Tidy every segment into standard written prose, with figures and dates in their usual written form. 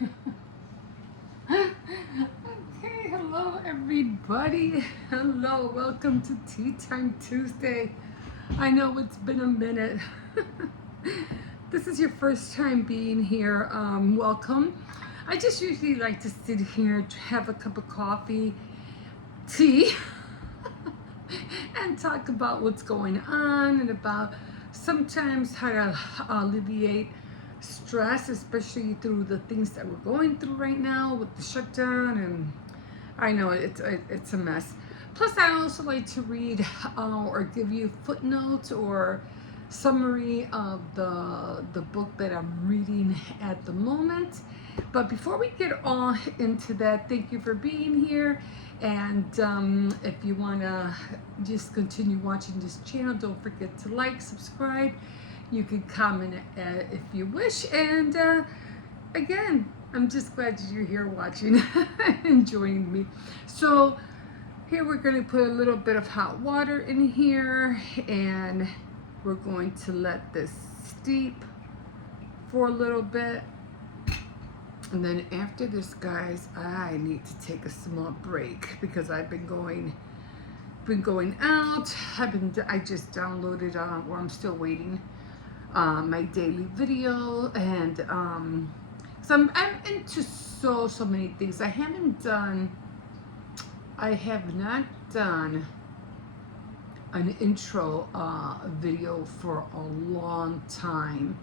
Okay, hello everybody. Hello, welcome to Tea Time Tuesday. I know it's been a minute. This is your first time being here. Welcome. I just usually like to sit here, have a cup of coffee, tea, and talk about what's going on and about sometimes how to alleviate stress, especially through the things that we're going through right now with the shutdown. And I know it's a mess. Plus, I also like to read or give you footnotes or summary of the book that I'm reading at the moment. But before we get all into that, thank you for being here. And if you want to just continue watching this channel, don't forget to like, subscribe. You can comment if you wish. And again, I'm just glad you're here watching and joining me. So here we're going to put a little bit of hot water in here, and we're going to let this steep for a little bit. And then after this, guys, I need to take a small break because I've been going out. I just downloaded or I'm still waiting my daily video, and so I'm into so many things. I have not done an intro video for a long time.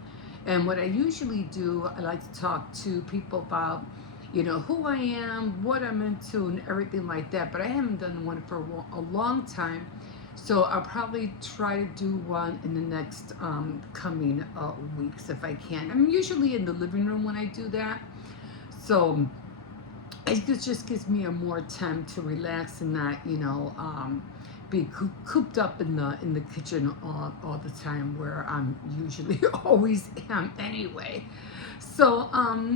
And what I usually do, I like to talk to people about, who I am, what I'm into, and everything like that. But I haven't done one for a long time. So I'll probably try to do one in the next coming weeks if I can. I'm usually in the living room when I do that. So it just gives me a more time to relax and not, be cooped up in the kitchen all the time, where I'm usually always am anyway. So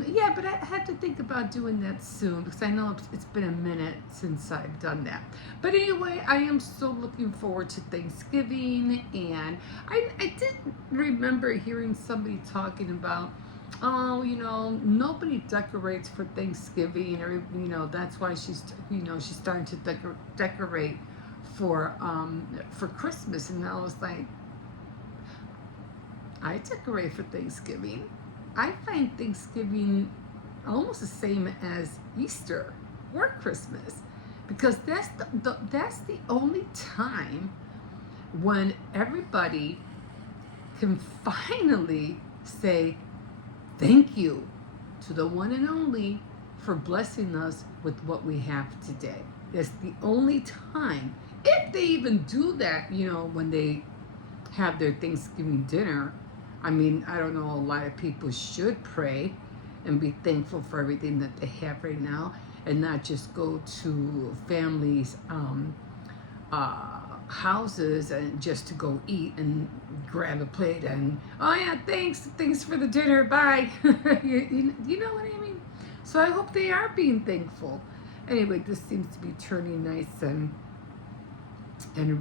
yeah, but I had to think about doing that soon because I know it's been a minute since I've done that. But anyway, I am so looking forward to Thanksgiving, and I did remember hearing somebody talking about, oh, nobody decorates for Thanksgiving, or that's why she's starting to decorate for Christmas. And I was like, I decorate for Thanksgiving. I find Thanksgiving almost the same as Easter or Christmas, because that's the only time when everybody can finally say thank you to the one and only for blessing us with what we have today. That's the only time, if they even do that, when they have their Thanksgiving dinner. I mean, I don't know, a lot of people should pray and be thankful for everything that they have right now, and not just go to families' houses and just to go eat and grab a plate and, oh yeah, thanks for the dinner, bye. You know what I mean? So I hope they are being thankful. Anyway, this seems to be turning nice and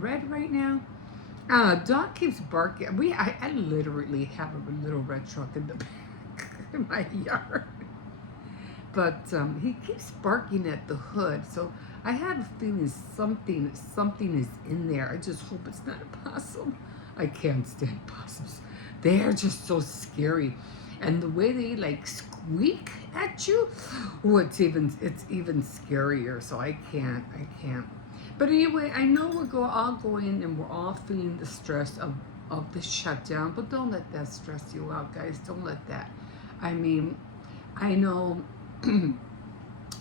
red right now. Dog keeps barking. I literally have a little red truck in the back in my yard. But he keeps barking at the hood, so I have a feeling something is in there. I just hope it's not a possum. I can't stand possums. They are just so scary, and the way they like squeak at you, oh, it's even scarier. So I can't. But anyway, I know we're all going and we're all feeling the stress of the shutdown. But don't let that stress you out, guys. Don't let that. I mean, I know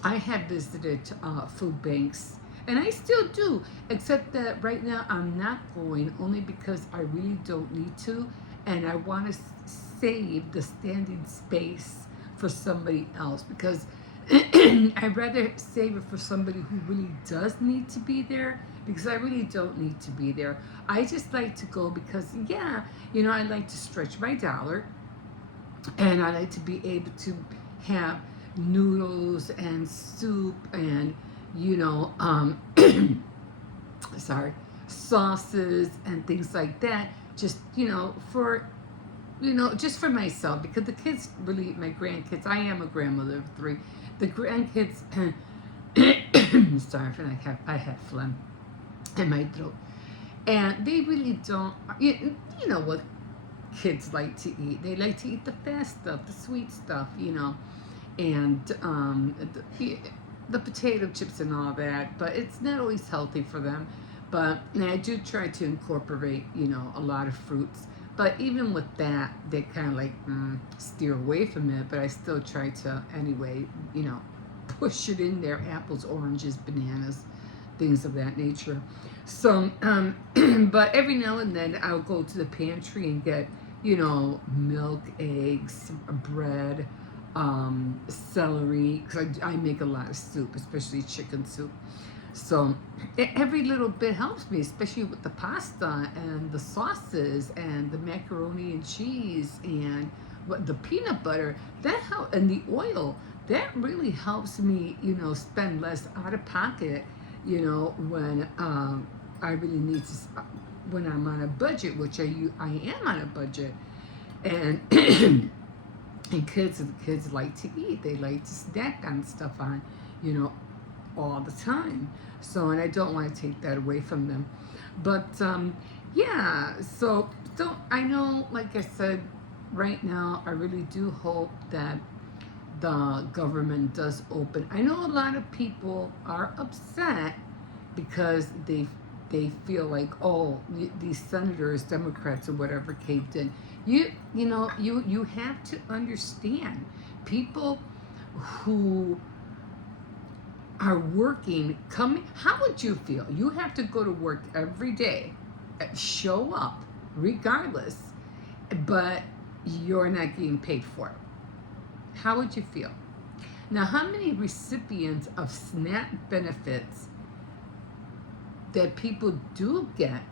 I have visited food banks, and I still do, except that right now I'm not going, only because I really don't need to, and I want to save the standing space for somebody else, because I'd rather save it for somebody who really does need to be there, because I really don't need to be there. I just like to go because, yeah, I like to stretch my dollar, and I like to be able to have noodles and soup and, sorry, sauces and things like that, just, for just for myself, because the kids really, my grandkids, I am a grandmother of three. The grandkids, sorry for that, I have phlegm in my throat. And they really don't, you know what kids like to eat. They like to eat the fast stuff, the sweet stuff, and the potato chips and all that, but it's not always healthy for them. But and I do try to incorporate, a lot of fruits. But even with that, they kind of like steer away from it. But I still try to, anyway, push it in there: apples, oranges, bananas, things of that nature. So, but every now and then I'll go to the pantry and get, milk, eggs, bread, celery, because I make a lot of soup, especially chicken soup. So every little bit helps me, especially with the pasta and the sauces and the macaroni and cheese and the peanut butter. That help, and the oil. That really helps me, spend less out of pocket, when I really need to, when I'm on a budget, which I am on a budget, and and kids like to eat. They like to snack on stuff you know, all the time. So, and I don't want to take that away from them. But yeah, so I know, like I said, right now, I really do hope that the government does open. I know a lot of people are upset because they feel like, oh, these senators, Democrats or whatever, caved in. You have to understand, people who are working, coming. How would you feel? You have to go to work every day, show up regardless, but you're not getting paid for it. How would you feel? Now, how many recipients of SNAP benefits that people do get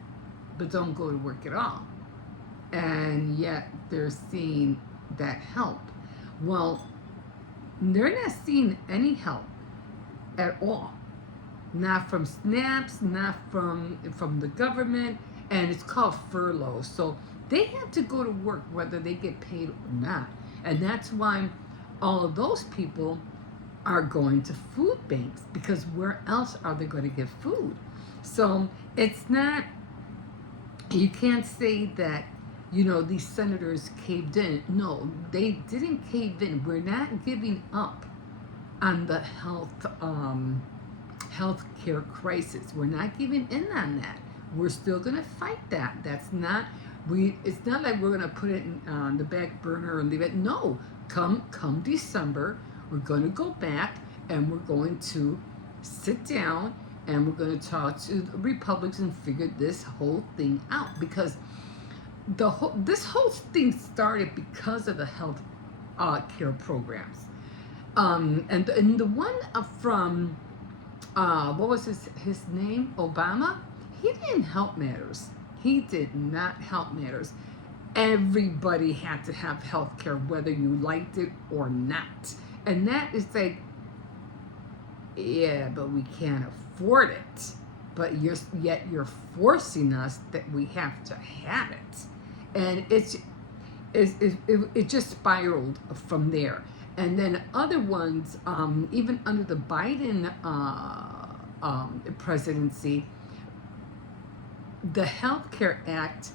but don't go to work at all, and yet they're seeing that help? Well, they're not seeing any help at all, not from SNAPs, not from the government, and it's called furlough. So they have to go to work whether they get paid or not, and that's why all of those people are going to food banks, because where else are they going to get food? So it's not, you can't say that, these senators caved in. No, they didn't cave in. We're not giving up on the health care crisis. We're not giving in on that. We're still going to fight that. That's not, it's not like we're going to put it on the back burner and leave it. No, come December, we're going to go back and we're going to sit down and we're going to talk to the Republicans and figure this whole thing out, because this whole thing started because of the health care programs. And the one from what was his name? Obama. He didn't help matters. He did not help matters. Everybody had to have health care, whether you liked it or not. And that is like, yeah, but we can't afford it. But yet you're forcing us that we have to have it. And it just spiraled from there. And then other ones, even under the Biden presidency, the Health Care Act,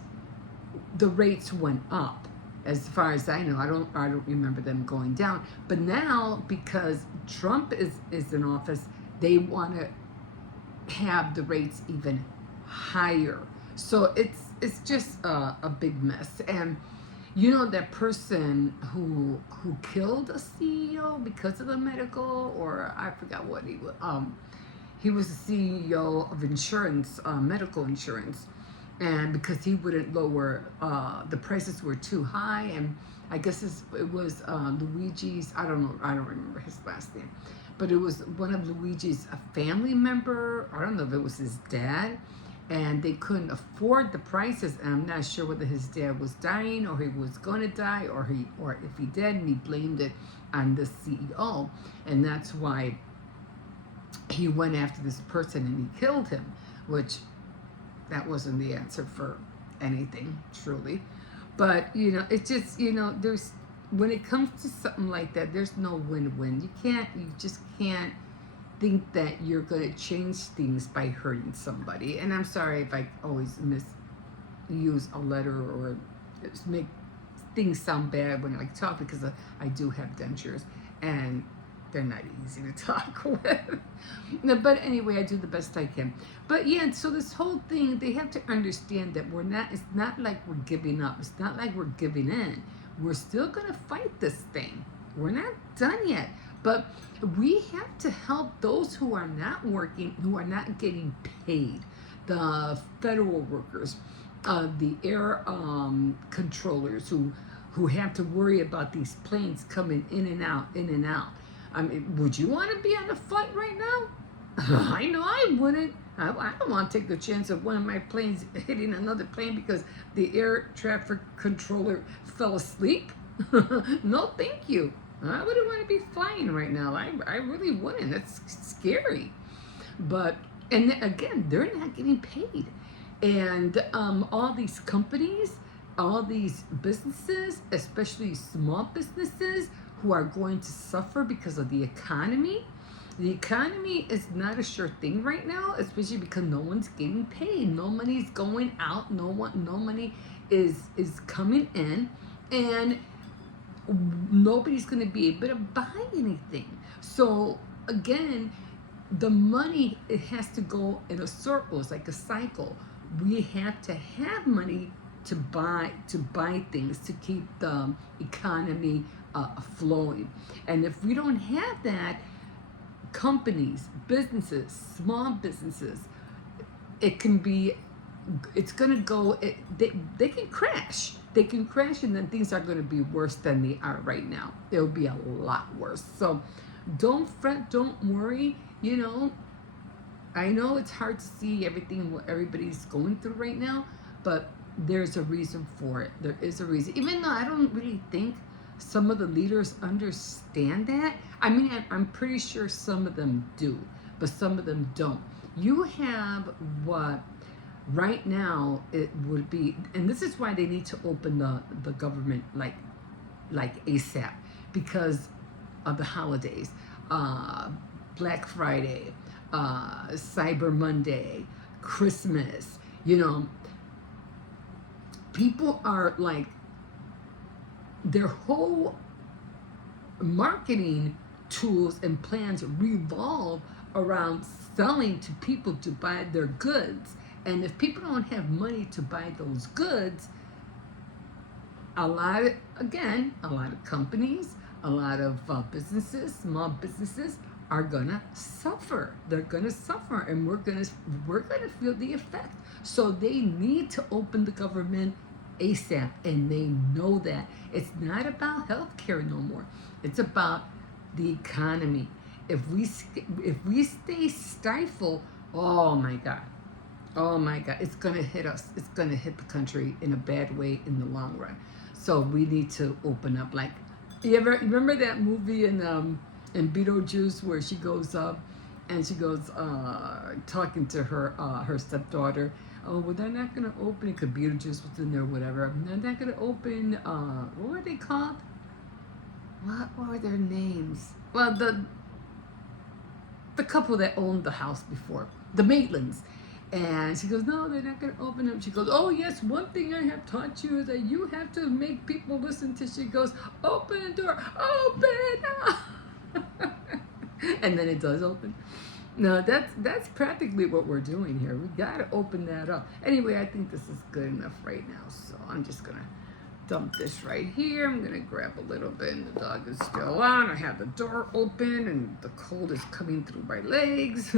the rates went up. As far as I know, I don't remember them going down. But now, because Trump is in office, they want to have the rates even higher. So it's just a big mess. And that person who killed a CEO because of the medical, or I forgot what he was. He was the CEO of insurance, medical insurance, and because he wouldn't lower, the prices were too high, and I guess it was Luigi's. I don't remember his last name, but it was one of Luigi's a family member. I don't know if it was his dad. And they couldn't afford the prices, and I'm not sure whether his dad was dying or he was going to die, or if he did, and he blamed it on the CEO, and that's why he went after this person and he killed him, which that wasn't the answer for anything, truly. But it's just there's when it comes to something like that, there's no win-win. You just can't think that you're going to change things by hurting somebody. And I'm sorry if I always misuse a letter or just make things sound bad when I talk, because I do have dentures and they're not easy to talk with. No, but anyway, I do the best I can. But yeah, so this whole thing, they have to understand that it's not like we're giving up. It's not like we're giving in. We're still going to fight this thing. We're not done yet. But we have to help those who are not working, who are not getting paid. The federal workers, the air controllers who have to worry about these planes coming in and out, in and out. I mean, would you want to be on a flight right now? I know I wouldn't. I don't want to take the chance of one of my planes hitting another plane because the air traffic controller fell asleep. No, thank you. I wouldn't want to be flying right now. I really wouldn't. That's scary. But, and again, they're not getting paid. And all these companies, all these businesses, especially small businesses, who are going to suffer because of the economy. The economy is not a sure thing right now, especially because no one's getting paid. No money's going out. No money is coming in, and nobody's going to be able to buy anything. So again, the money, it has to go in a circle. It's like a cycle. We have to have money to buy things to keep the economy flowing. And if we don't have that, companies, businesses, small businesses, it's going to go, they can crash. They can crash, and then things are going to be worse than they are right now. It'll be a lot worse. So don't fret, don't worry. I know it's hard to see everything what everybody's going through right now, but there's a reason for it. There is a reason. Even though I don't really think some of the leaders understand that. I mean, I'm pretty sure some of them do, but some of them don't. You have what right now it would be, and this is why they need to open the government like ASAP, because of the holidays, Black Friday, Cyber Monday, Christmas. People are like, their whole marketing tools and plans revolve around selling to people to buy their goods. And if people don't have money to buy those goods, a lot of companies, a lot of businesses, small businesses are gonna suffer. They're gonna suffer, and we're gonna feel the effect. So they need to open the government ASAP, and they know that. It's not about healthcare no more. It's about the economy. If we stay stifled, oh my God, it's gonna hit us. It's gonna hit the country in a bad way in the long run. So we need to open up. Like, you ever remember that movie in Beetlejuice where she goes up and she goes talking to her stepdaughter. Oh, well, they're not going to open it because Beetlejuice was in there or whatever. They're not going to open, what were they called? What were their names? Well, the couple that owned the house before, the Maitlands. And she goes, no, they're not going to open them. She goes, oh, yes, one thing I have taught you is that you have to make people listen to. She goes, open the door, open. And then it does open. No, that's practically what we're doing here. We got to open that up. Anyway, I think this is good enough right now. So I'm just going to dump this right here. I'm going to grab a little bit, and the dog is still on. I have the door open, and the cold is coming through my legs.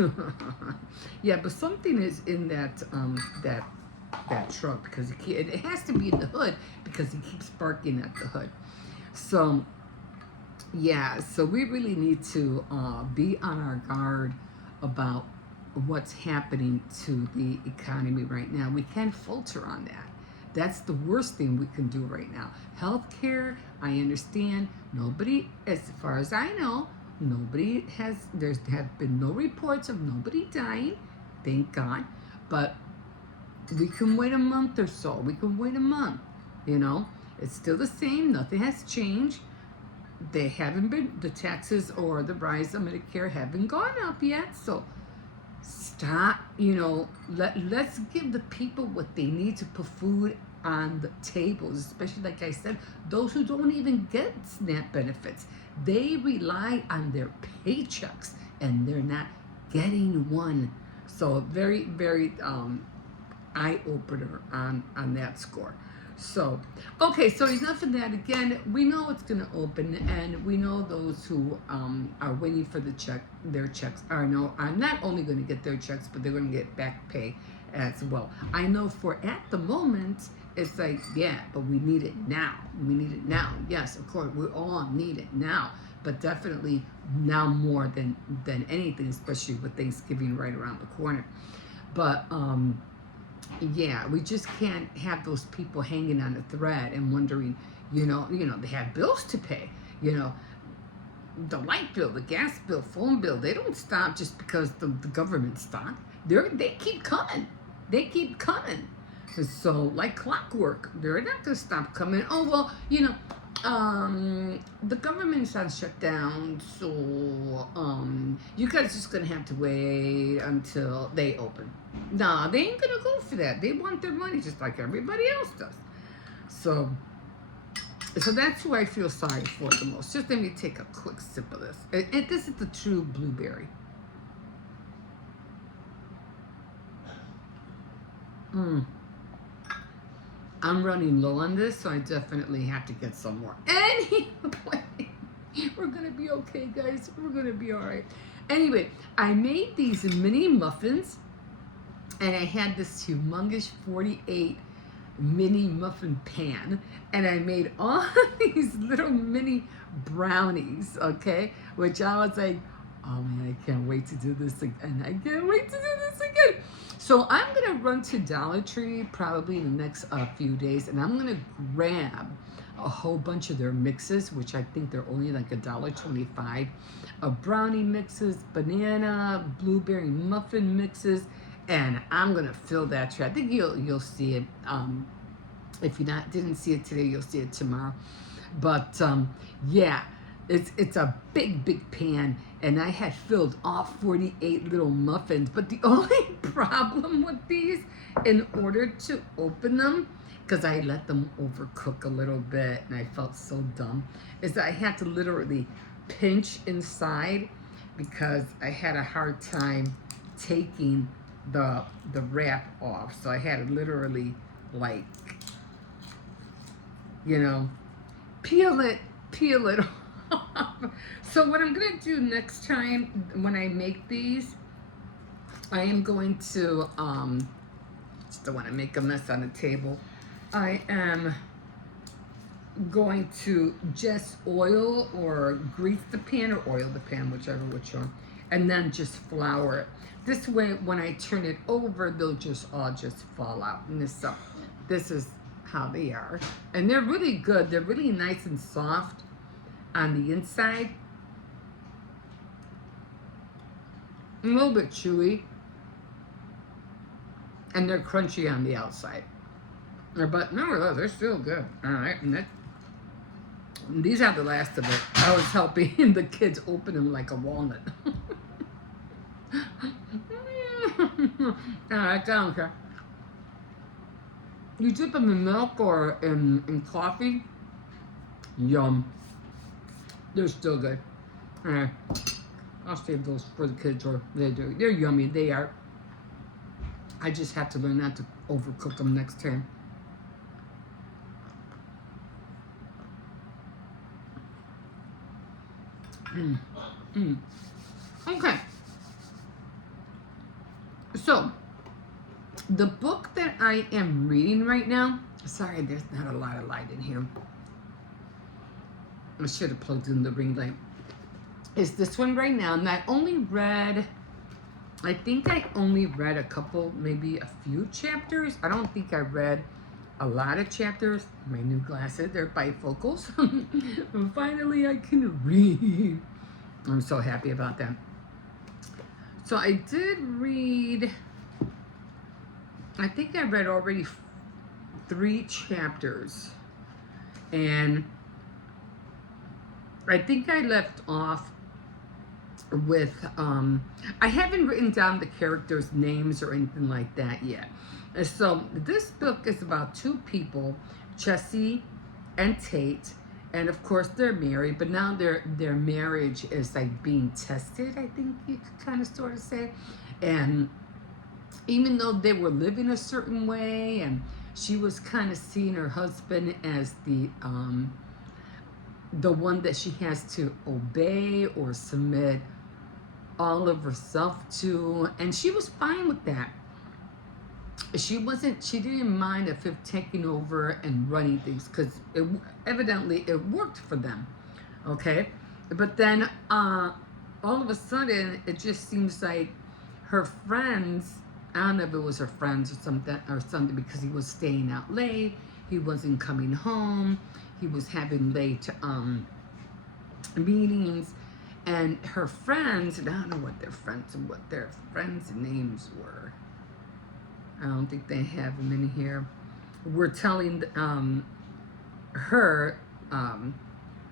Yeah, but something is in that truck, because it has to be in the hood because he keeps barking at the hood. So, yeah, so we really need to be on our guard about what's happening to the economy right now. We can't falter on that. That's the worst thing we can do right now. Healthcare, I understand. Nobody, as far as I know, there have been no reports of nobody dying, thank God. But we can wait a month or so. We can wait a month. You know, it's still the same. Nothing has changed. They haven't been, the taxes or the rise of Medicare haven't gone up yet. So stop, let's give the people what they need to put food on the tables, especially like I said, those who don't even get SNAP benefits. They rely on their paychecks and they're not getting one. So very, very eye opener on that score. So, okay, so enough of that. Again, we know it's going to open, and we know those who are waiting for their checks are not only going to get their checks, but they're going to get back pay as well. I know for at the moment, it's like, yeah, but we need it now. We need it now. Yes, of course, we all need it now, but definitely now more than anything, especially with Thanksgiving right around the corner. But yeah, we just can't have those people hanging on a thread and wondering, they have bills to pay, the light bill, the gas bill, phone bill. They don't stop just because the government stopped. They keep coming. They keep coming. So like clockwork, they're not going to stop coming. Oh, well, the government's on shutdown, so you guys just gonna have to wait until they open. Nah, they ain't gonna go for that. They want their money just like everybody else does. So that's who I feel sorry for the most. Just let me take a quick sip of this. And this is the true blueberry. I'm running low on this, so I definitely have to get some more. Anyway, we're going to be okay, guys. We're going to be all right. Anyway, I made these mini muffins, and I had this humongous 48 mini muffin pan, and I made all these little mini brownies, okay? Which I was like, oh man, I can't wait to do this again. I can't wait to do this again. So I'm going to run to Dollar Tree probably in the next few days, and I'm going to grab a whole bunch of their mixes, which I think they're only like $1.25, brownie mixes, banana, blueberry muffin mixes, and I'm going to fill that tray. I think you'll see it. If you didn't see it today, you'll see it tomorrow. But yeah. It's a big pan, and I had filled all 48 little muffins. But the only problem with these, in order to open them, because I let them overcook a little bit, and I felt so dumb, is that I had to literally pinch inside because I had a hard time taking the wrap off. So I had to literally, like, peel it off. So what I'm going to do next time when I make these, I am going to, just don't want to make a mess on the table. I am going to just oil or grease the pan or oil the pan, whichever which one, and then just flour it. This way, when I turn it over, they'll all just fall out. And this is how they are. And they're really good. They're really nice and soft on the inside, a little bit chewy, and they're crunchy on the outside. But nevertheless, they're still good. All right, and these are the last of it. I was helping the kids open them like a walnut. All right, I don't care. You dip them in milk or in coffee. Yum. They're still good. All right. I'll save those for the kids, or they're yummy. They are. I just have to learn not to overcook them next time. Okay. So, the book that I am reading right now, sorry, there's not a lot of light in here. I should have plugged in the ring light. Is this one right now. And I think I only read a couple, maybe a few chapters. I don't think I read a lot of chapters. My new glasses, they're bifocals. And finally I can read. I'm so happy about that. So I did read, I think I read already 3 chapters And I think I left off with I haven't written down the characters' names or anything like that yet. And so this book is about two people, Chessie and Tate, and of course they're married, but now their marriage is like being tested, I think you could kind of sort of say. And even though they were living a certain way, and she was kind of seeing her husband as the one that she has to obey or submit all of herself to, and she was fine with that. She didn't mind if him taking over and running things, because evidently it worked for them. Okay, but then all of a sudden it just seems like her friends, I don't know if it was her friends or something, because he was staying out late, he wasn't coming home, he was having late meetings, and her friends, and I don't know what their friends' names were. I don't think they have them in here. Were telling her,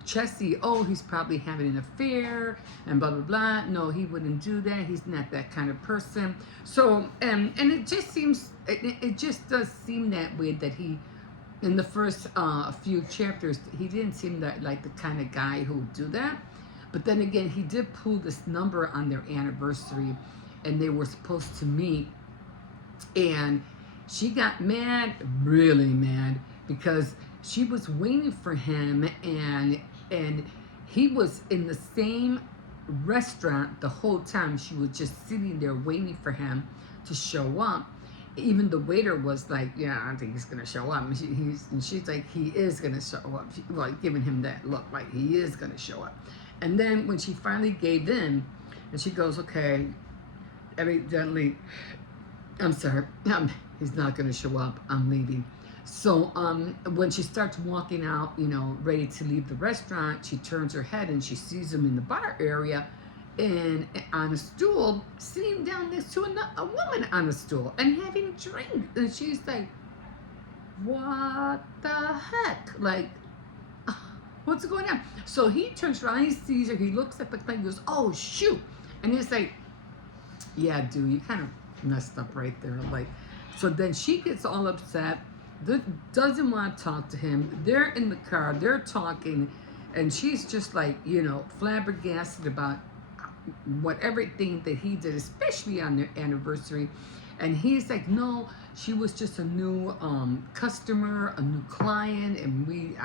Chessie, oh, he's probably having an affair and blah blah blah. No, he wouldn't do that. He's not that kind of person. So and it just seems it just does seem that way, that he, in the first few chapters, he didn't seem that like the kind of guy who would do that. But then again, he did pull this number on their anniversary, and they were supposed to meet, and she got mad, really mad, because she was waiting for him, and he was in the same restaurant the whole time. She was just sitting there waiting for him to show up. Even the waiter was like, yeah, I don't think he's gonna show up. And she's like, he is gonna show up. Giving him that look like he is gonna show up. And then when she finally gave in, and she goes, okay, evidently, I'm sorry, he's not gonna show up, I'm leaving. So when she starts walking out, ready to leave the restaurant, she turns her head and she sees him in the bar area, and on a stool, sitting down next to a woman on a stool and having a drink. And she's like, what the heck? Like, what's going on? So he turns around, he sees her, he looks at the thing, goes, oh shoot. And he's like, yeah, dude, you kind of messed up right there. Like, so then she gets all upset, doesn't want to talk to him. They're in the car, they're talking, and she's just like, flabbergasted about everything that he did, especially on their anniversary. And he's like, no, she was just a new customer, a new client, and we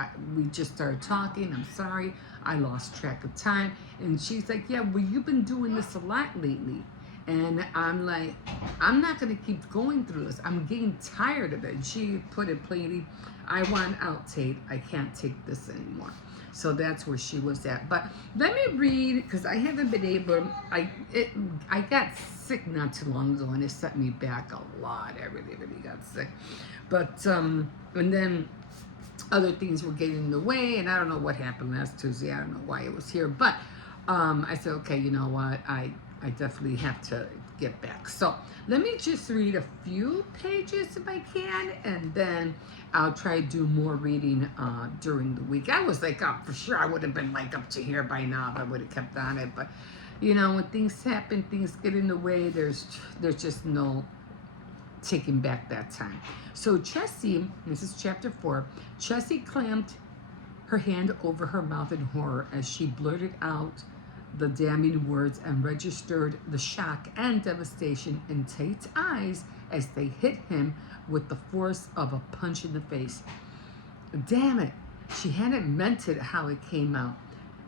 just started talking. I'm sorry, I lost track of time. And she's like, yeah, well, you've been doing this a lot lately. And I'm like, I'm not going to keep going through this. I'm getting tired of it. And she put it plainly, I want out, Tate. I can't take this anymore. So that's where she was at. But let me read, because I haven't been able, I got sick not too long ago, and it set me back a lot. I really, really got sick. But, and then other things were getting in the way, and I don't know what happened last Tuesday. I don't know why it was here. But I said, okay, you know what? I definitely have to get back. So let me just read a few pages if I can, and then I'll try to do more reading during the week. I was like, oh, for sure I would have been like up to here by now if I would have kept on it. But when things happen, things get in the way, there's just no taking back that time. So Chessie, this is chapter 4, Chessie clamped her hand over her mouth in horror as she blurted out the damning words and registered the shock and devastation in Tate's eyes as they hit him with the force of a punch in the face. Damn it, she hadn't meant it how it came out.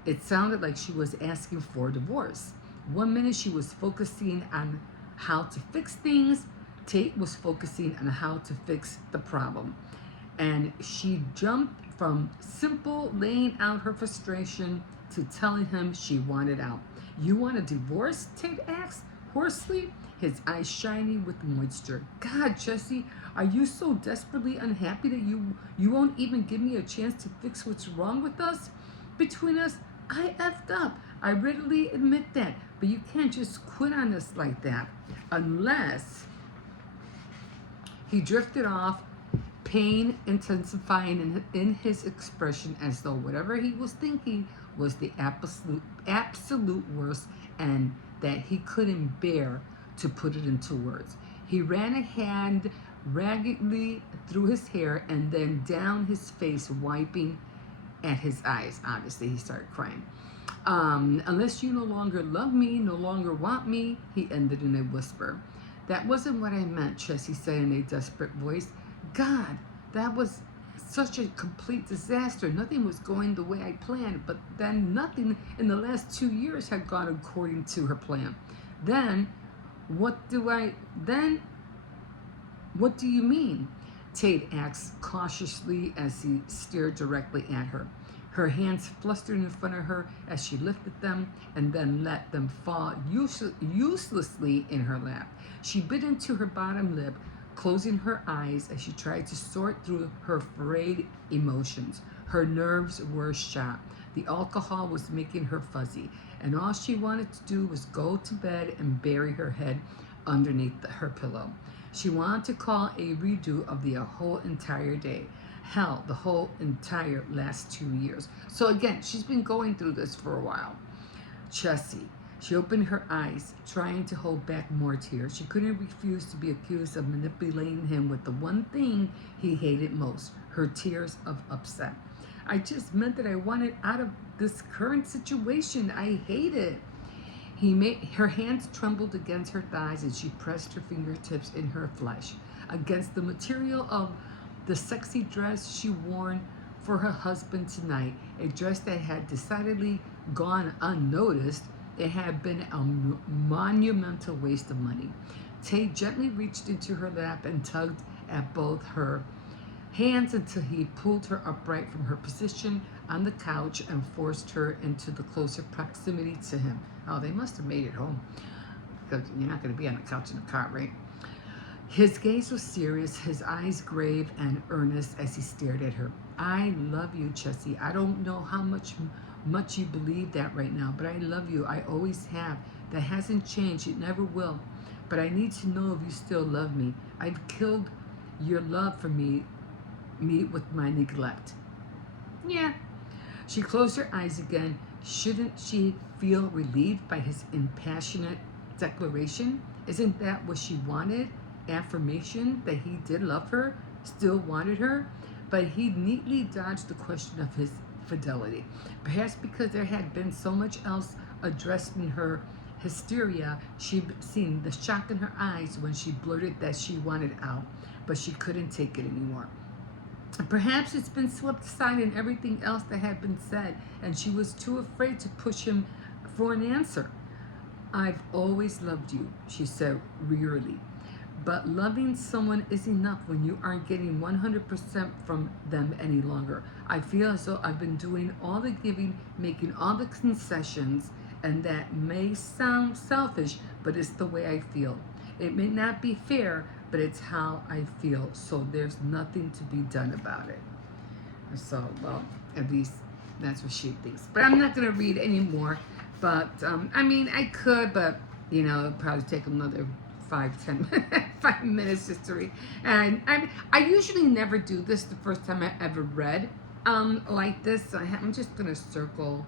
It sounded like she was asking for a divorce. One minute she was focusing on how to fix things, Tate was focusing on how to fix the problem. And she jumped from simple laying out her frustration to telling him she wanted out. You want a divorce? Tate asked hoarsely, his eyes shining with moisture. God, Chessie, are you so desperately unhappy that you won't even give me a chance to fix what's wrong with us? Between us, I effed up. I readily admit that. But you can't just quit on us like that. Unless he drifted off, pain intensifying in his expression as though whatever he was thinking was the absolute worst and that he couldn't bear to put it into words. He ran a hand raggedly through his hair and then down his face, wiping at his eyes. Obviously, he started crying. Unless you no longer love me, no longer want me, he ended in a whisper. That wasn't what I meant, Chessie said in a desperate voice. God, that was such a complete disaster. Nothing was going the way I planned, but then nothing in the last 2 years had gone according to her plan. Then, what do you mean? Tate asked cautiously as he stared directly at her. Her hands flustered in front of her as she lifted them and then let them fall uselessly in her lap. She bit into her bottom lip, closing her eyes as she tried to sort through her frayed emotions. Her nerves were shot. The alcohol was making her fuzzy, and all she wanted to do was go to bed and bury her head underneath her pillow. She wanted to call a redo of the whole entire day. Hell, the whole entire last 2 years. So again, she's been going through this for a while. Chessie. She opened her eyes, trying to hold back more tears. She couldn't refuse to be accused of manipulating him with the one thing he hated most, her tears of upset. I just meant that I wanted out of this current situation. I hate it. Her hands trembled against her thighs as she pressed her fingertips in her flesh against the material of the sexy dress she wore for her husband tonight, a dress that had decidedly gone unnoticed. It had been a monumental waste of money. Tate gently reached into her lap and tugged at both her hands until he pulled her upright from her position on the couch and forced her into the closer proximity to him. Oh, they must have made it home, because you're not going to be on the couch in the car, right? His gaze was serious, his eyes grave and earnest as he stared at her. I love you, Chessie. I don't know how much you believe that right now, but I love you. I always have. That hasn't changed. It never will. But I need to know if you still love me. I've killed your love for me with my neglect. Yeah. She closed her eyes again. Shouldn't she feel relieved by his impassionate declaration? Isn't that what she wanted? Affirmation that he did love her, still wanted her? But he neatly dodged the question of his fidelity. Perhaps because there had been so much else addressed in her hysteria, she'd seen the shock in her eyes when she blurted that she wanted out, but she couldn't take it anymore. Perhaps it's been swept aside in everything else that had been said, and she was too afraid to push him for an answer. I've always loved you, she said wearily. But loving someone is enough when you aren't getting 100% from them any longer. I feel as though I've been doing all the giving, making all the concessions, and that may sound selfish, but it's the way I feel. It may not be fair, but it's how I feel, so there's nothing to be done about it. So, well, at least that's what she thinks. But I'm not going to read anymore. But, I mean, I could, but, you know, it'd probably take another 5 minutes just to read. And I usually never do this the first time I ever read like this. I'm just going to circle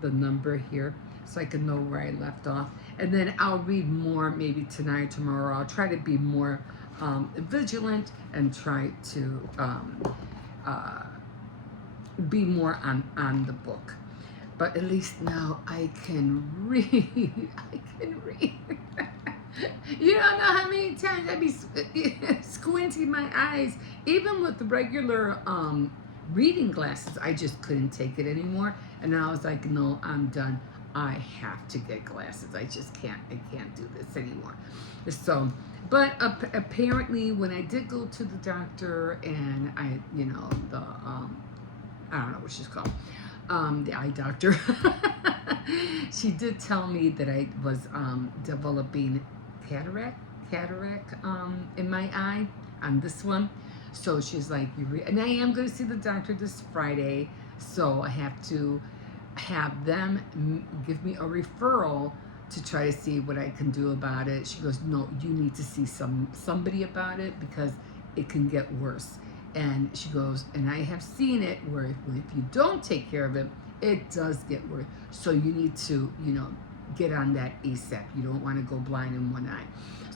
the number here so I can know where I left off. And then I'll read more maybe tonight or tomorrow. I'll try to be more vigilant and try to be more on the book. But at least now I can read. I can read. You don't know how many times I'd be squinting my eyes. Even with the regular reading glasses, I just couldn't take it anymore. And I was like, no, I'm done. I have to get glasses. I can't do this anymore. So, but apparently when I did go to the doctor and I, you know, the, I don't know what she's called, the eye doctor, she did tell me that I was developing cataract in my eye on this one. So she's like, and I am going to see the doctor this Friday, so I have to have them give me a referral to try to see what I can do about it. She goes, no, you need to see somebody about it because it can get worse. And she goes, and I have seen it where if you don't take care of it, it does get worse. So you need to, get on that ASAP. You don't want to go blind in one eye.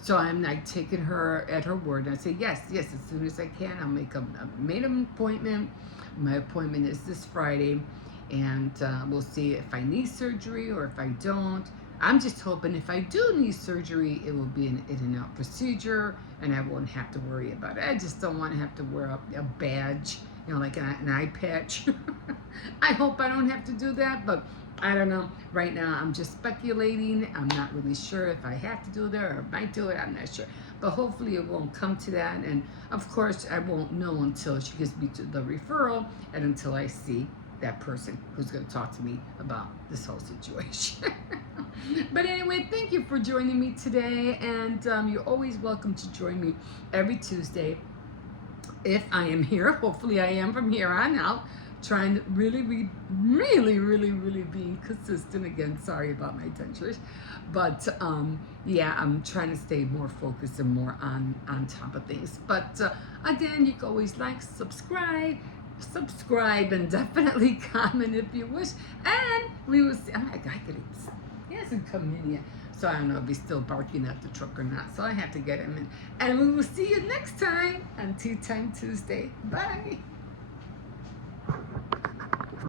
So I'm like taking her at her word. And I say, yes, as soon as I can, I'll made an appointment. My appointment is this Friday. And we'll see if I need surgery or if I don't. I'm just hoping if I do need surgery, it will be an in and out procedure and I won't have to worry about it. I just don't want to have to wear a badge, like an eye patch. I hope I don't have to do that, but I don't know. Right now, I'm just speculating. I'm not really sure if I have to do that or might do it. I'm not sure. But hopefully it won't come to that. And of course, I won't know until she gives me the referral and until I see that person who's going to talk to me about this whole situation. But anyway, thank you for joining me today. And you're always welcome to join me every Tuesday if I am here. Hopefully I am from here on out. Trying to really being consistent again. Sorry about my dentures, but yeah, I'm trying to stay more focused and more on top of things. But again, you can always like, subscribe, and definitely comment if you wish. And we will see. Oh my God, he hasn't come in yet. So I don't know if he's still barking at the truck or not. So I have to get him in. And we will see you next time on Tea Time Tuesday. Bye.